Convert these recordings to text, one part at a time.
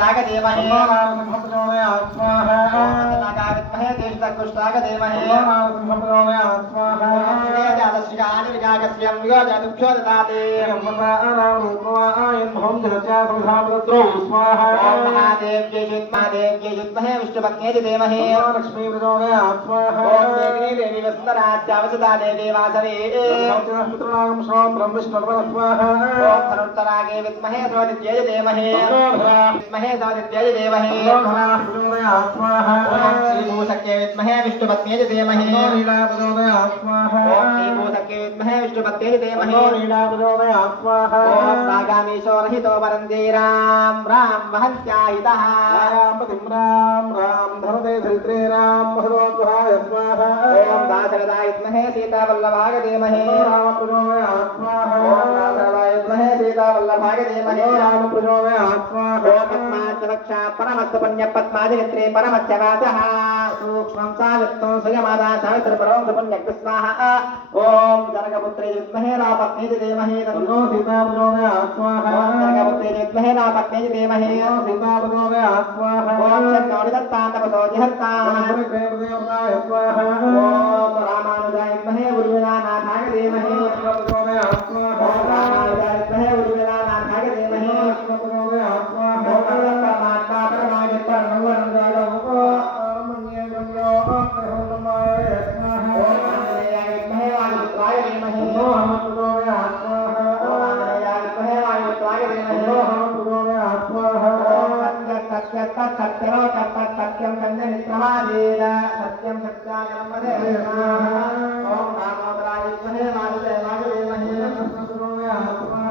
कुष्ठाग देमहे विद्महे तेजकुष्ठाग देमहे जातश्रिकानि विजागस्यं योजदुक्षो ददाति महादेव्यै विद्महे विष्णुपत्न्यै देमहे लक्ष्मी प्रचोदयात् स्वाहा देवी देवी वसुन्धराज्यावसुधा देवी वासवे पुत्रनागं श्रोत्रं विष्णुर्वः स्वाहा धनुर्तरागे विद्महे द्रौपद्यै देमहे विद्महे द्रौपद्यै देमहे प्रचोदयात् स्वाहा श्रीभूषक्ये विद्महे विष्णुपत्न्यै देमहे लीला प्रचोदयात् स्वाहा श्रीभूषक्ये विद्महे विष्णुपत्न्यै देमहे लीला प्रचोदयात् स्वाहा नागामीशो रहितो वरन्दे राम वहन्त्याहितः राम धनदे धरित्रे राम महदोद्वहाय स्वाहा ओम दाशरथाय विद्महे सीतावल्लभाय देमहे राम प्रचोदयात् स्वाहा ओम दाशरथाय विद्महे सीतावल्लभाय देमहे राम प्रचोदयात् स्वाहा पद्माच्चवक्षा परमस्तपुण्य पद्मादित्रे परमच्चवासः सूक्ष्मं सायुक्तं सुयमादा सावित्रपरं सुपुण्यः स्वाहा ओम जनकपुत्रे विद्महे रामपत्नी देमहे तन्नो सीता प्रचोदयात् स्वाहा जनकपुत्रे विद्महे रामपत्नी देमहे सीता प्रचोदयात् स्वाहा ओम शक्नोदिदत्तान्तपसो जहर्ता देवदेवताय स्वाहा ओम रामानुजाय विद्महे गुरुविनाथाय देमहे प्रचोदयात् स्वाहा ओम रामानुजाय विद्महे गुरुविनाथाय देमहे प्रचोदयात् स्वाहा परमात्मा परमाय परमवरंदालो मन्ये मन्यो अहंमाय स्वाहा ओम आनंदयाय विद्महे वायुपुत्राय देमहे ओम प्रचोदयात् स्वाहा ओम आनंदयाय विद्महे वायुपुत्राय देमहे ओम प्रचोदयात् स्वाहा सत्यं कन्यमित्रमादेन सत्यं सत्यागं वदे ओम रामोदराय विद्महे वायुदेवाय देमहे प्रचोदयात् स्वाहा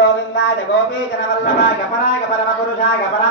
गोविंदाय गोपी जनवल्लभाय पराग परम पुरुषाय परम